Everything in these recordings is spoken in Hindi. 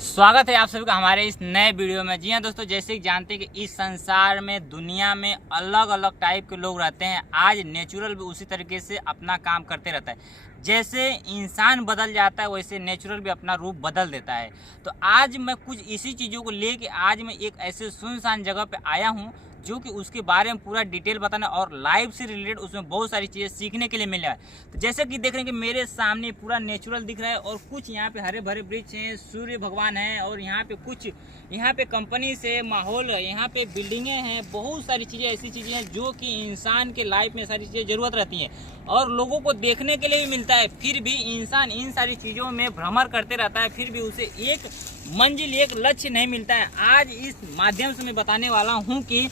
स्वागत है आप सभी का हमारे इस नए वीडियो में। जी हाँ दोस्तों, जैसे कि जानते हैं कि इस संसार में दुनिया में अलग अलग टाइप के लोग रहते हैं। आज नेचुरल भी उसी तरीके से अपना काम करते रहता है। जैसे इंसान बदल जाता है वैसे नेचुरल भी अपना रूप बदल देता है। तो आज मैं कुछ इसी चीज़ों को लेके आज मैं एक ऐसे सुनसान जगह पे आया हूँ जो कि उसके बारे में पूरा डिटेल बताना और लाइफ से रिलेटेड उसमें बहुत सारी चीज़ें सीखने के लिए मिल रहा है। तो जैसे कि देख रहे हैं कि मेरे सामने पूरा नेचुरल दिख रहा है और कुछ यहाँ पे हरे भरे वृक्ष हैं, सूर्य भगवान हैं और यहाँ पे कुछ यहाँ पे कंपनी से माहौल, यहाँ पे बिल्डिंगें हैं, बहुत सारी चीज़ें ऐसी चीज़ें हैं जो कि इंसान के लाइफ में सारी चीज़ें ज़रूरत रहती हैं और लोगों को देखने के लिए भी मिलता है। फिर भी इंसान इन सारी चीज़ों में भ्रमण करते रहता है, फिर भी उसे एक मंजिल, एक लक्ष्य नहीं मिलता है। आज इस माध्यम से मैं बताने वाला हूँ कि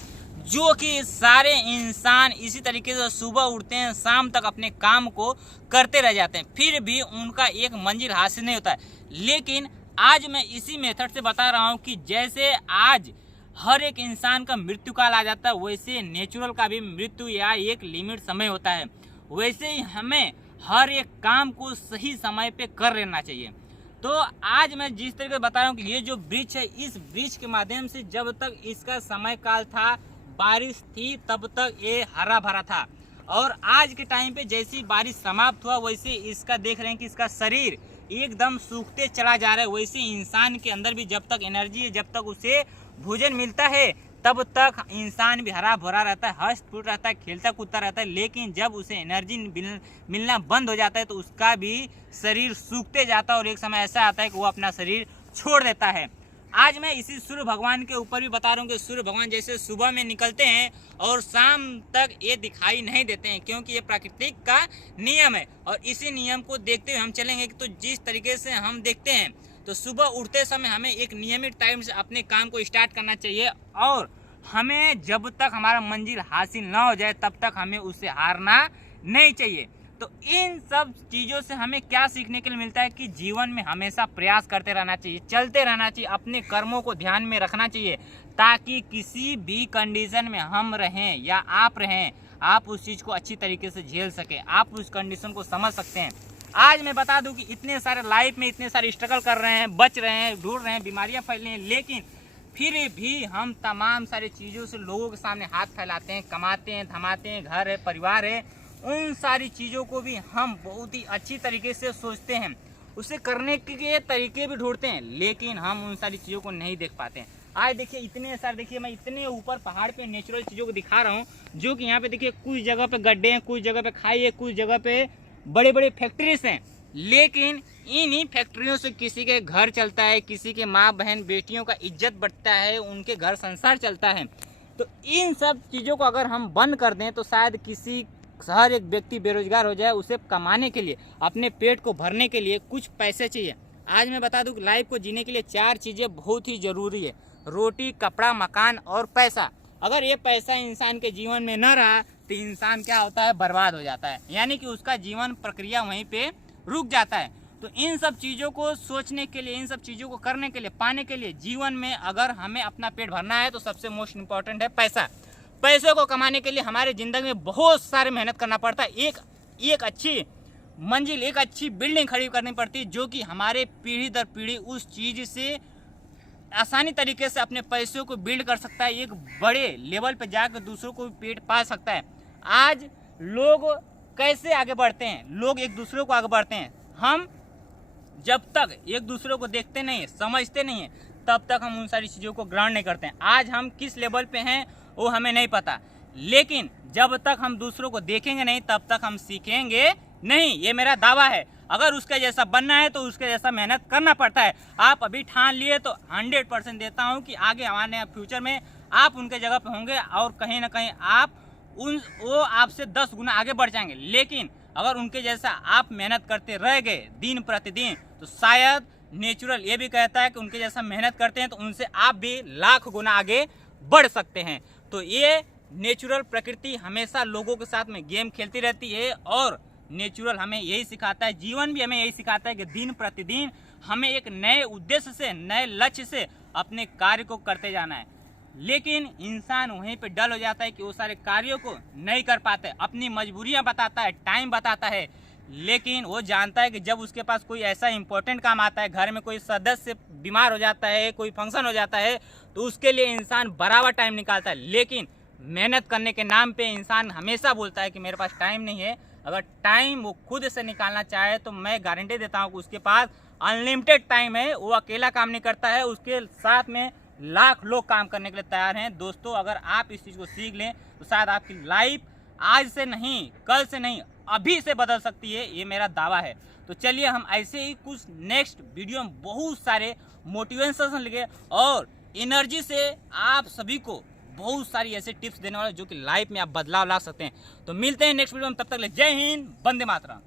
जो कि सारे इंसान इसी तरीके से सुबह उठते हैं, शाम तक अपने काम को करते रह जाते हैं, फिर भी उनका एक मंजिल हासिल नहीं होता है। लेकिन आज मैं इसी मेथड से बता रहा हूँ कि जैसे आज हर एक इंसान का मृत्यु काल आ जाता है, वैसे नेचुरल का भी मृत्यु या एक लिमिट समय होता है। वैसे ही हमें हर एक काम को सही समय पे कर लेना चाहिए। तो आज मैं जिस तरीके से बता रहा हूँ कि ये जो वृक्ष है, इस वृक्ष के माध्यम से जब तक इसका समय काल था, बारिश थी, तब तक ये हरा भरा था और आज के टाइम पे जैसी बारिश समाप्त हुआ वैसे इसका देख रहे हैं कि इसका शरीर एकदम सूखते चला जा रहा है। वैसे इंसान के अंदर भी जब तक एनर्जी है, जब तक उसे भोजन मिलता है, तब तक इंसान भी हरा भरा रहता है, हंस फूट रहता है, खेलता कूदता रहता है। लेकिन जब उसे एनर्जी मिलना बंद हो जाता है तो उसका भी शरीर सूखते जाता है और एक समय ऐसा आता है कि वो अपना शरीर छोड़ देता है। आज मैं इसी सूर्य भगवान के ऊपर भी बता रहा हूँ कि सूर्य भगवान जैसे सुबह में निकलते हैं और शाम तक ये दिखाई नहीं देते हैं, क्योंकि ये प्राकृतिक का नियम है और इसी नियम को देखते हुए हम चलेंगे। तो जिस तरीके से हम देखते हैं तो सुबह उठते समय हमें एक नियमित टाइम से अपने काम को स्टार्ट करना चाहिए और हमें जब तक हमारा मंजिल हासिल ना हो जाए तब तक हमें उससे हारना नहीं चाहिए। तो इन सब चीज़ों से हमें क्या सीखने के लिए मिलता है कि जीवन में हमेशा प्रयास करते रहना चाहिए, चलते रहना चाहिए, अपने कर्मों को ध्यान में रखना चाहिए ताकि किसी भी कंडीशन में हम रहें या आप रहें, आप उस चीज़ को अच्छी तरीके से झेल सकें, आप उस कंडीशन को समझ सकते हैं। आज मैं बता दूं कि इतने सारे लाइफ में इतने सारे स्ट्रगल कर रहे हैं, बच रहे हैं, ढूंढ रहे हैं, बीमारियां फैल रही हैं, लेकिन फिर भी हम तमाम सारी चीज़ों से लोगों के सामने हाथ फैलाते हैं, कमाते हैं, धमाते हैं, घर है, परिवार है, उन सारी चीज़ों को भी हम बहुत ही अच्छी तरीके से सोचते हैं, उसे करने के तरीके भी ढूंढते हैं, लेकिन हम उन सारी चीज़ों को नहीं देख पाते हैं। आज देखिए इतने सारे, देखिए मैं इतने ऊपर पहाड़ पे नेचुरल चीज़ों को दिखा रहा हूँ जो कि यहाँ पे देखिए कुछ जगह पे गड्ढे हैं, कुछ जगह पे खाई है, कुछ जगह पे बड़े बड़े फैक्ट्रीज हैं, लेकिन इन्हीं फैक्ट्रियों से किसी के घर चलता है, किसी के माँ बहन बेटियों का इज्जत बढ़ता है, उनके घर संसार चलता है। तो इन सब चीज़ों को अगर हम बंद कर दें तो शायद किसी हर एक व्यक्ति बेरोजगार हो जाए, उसे कमाने के लिए, अपने पेट को भरने के लिए कुछ पैसे चाहिए। आज मैं बता दूं कि लाइफ को जीने के लिए 4 चीज़ें बहुत ही ज़रूरी है: रोटी, कपड़ा, मकान और पैसा। अगर ये पैसा इंसान के जीवन में न रहा तो इंसान क्या होता है, बर्बाद हो जाता है, यानी कि उसका जीवन प्रक्रिया वहीं पे रुक जाता है। तो इन सब चीज़ों को सोचने के लिए, इन सब चीज़ों को करने के लिए, पाने के लिए, जीवन में अगर हमें अपना पेट भरना है तो सबसे मोस्ट इम्पॉर्टेंट है पैसा। पैसों को कमाने के लिए हमारे ज़िंदगी में बहुत सारे मेहनत करना पड़ता है। एक अच्छी मंजिल, एक अच्छी बिल्डिंग खड़ी करनी पड़ती है जो कि हमारे पीढ़ी दर पीढ़ी उस चीज़ से आसानी तरीके से अपने पैसों को बिल्ड कर सकता है, एक बड़े लेवल पर जाकर दूसरों को पेट पा सकता है। आज लोग कैसे आगे बढ़ते हैं, लोग एक दूसरे को आगे बढ़ते हैं। हम जब तक एक दूसरे को देखते नहीं, समझते नहीं हैं, तब तक हम उन सारी चीज़ों को ग्रहण नहीं करते हैं। आज हम किस लेवल पे हैं वो हमें नहीं पता, लेकिन जब तक हम दूसरों को देखेंगे नहीं तब तक हम सीखेंगे नहीं, ये मेरा दावा है। अगर उसके जैसा बनना है तो उसके जैसा मेहनत करना पड़ता है। आप अभी ठान लिए तो 100% देता हूँ कि आगे हमारे फ्यूचर में आप उनके जगह पे होंगे और कहीं ना कहीं वो आपसे 10 गुना आगे बढ़ जाएंगे। लेकिन अगर उनके जैसा आप मेहनत करते रह गए दिन प्रतिदिन तो शायद नेचुरल ये भी कहता है कि उनके जैसा मेहनत करते हैं तो उनसे आप भी लाख गुना आगे बढ़ सकते हैं। तो ये नेचुरल प्रकृति हमेशा लोगों के साथ में गेम खेलती रहती है और नेचुरल हमें यही सिखाता है, जीवन भी हमें यही सिखाता है कि दिन प्रतिदिन हमें एक नए उद्देश्य से, नए लक्ष्य से अपने कार्य को करते जाना है। लेकिन इंसान वहीं पे डल हो जाता है कि वो सारे कार्यों को नहीं कर पाते, अपनी मजबूरियां बताता है, टाइम बताता है लेकिन वो जानता है कि जब उसके पास कोई ऐसा इंपॉर्टेंट काम आता है, घर में कोई सदस्य बीमार हो जाता है, कोई फंक्शन हो जाता है, तो उसके लिए इंसान बराबर टाइम निकालता है। लेकिन मेहनत करने के नाम पे इंसान हमेशा बोलता है कि मेरे पास टाइम नहीं है। अगर टाइम वो खुद से निकालना चाहे तो मैं गारंटी देता हूँ कि उसके पास अनलिमिटेड टाइम है। वो अकेला काम नहीं करता है, उसके साथ में लाख लोग काम करने के लिए तैयार हैं। दोस्तों, अगर आप इस चीज़ को सीख लें तो शायद आपकी लाइफ आज से नहीं, कल से नहीं, अभी से बदल सकती है, ये मेरा दावा है। तो चलिए हम ऐसे ही कुछ नेक्स्ट वीडियो में बहुत सारे मोटिवेशन लेके और एनर्जी से आप सभी को बहुत सारी ऐसे टिप्स देने वाले जो कि लाइफ में आप बदलाव ला सकते हैं। तो मिलते हैं नेक्स्ट वीडियो में, तब तक ले जय हिंद, वंदे मातरम।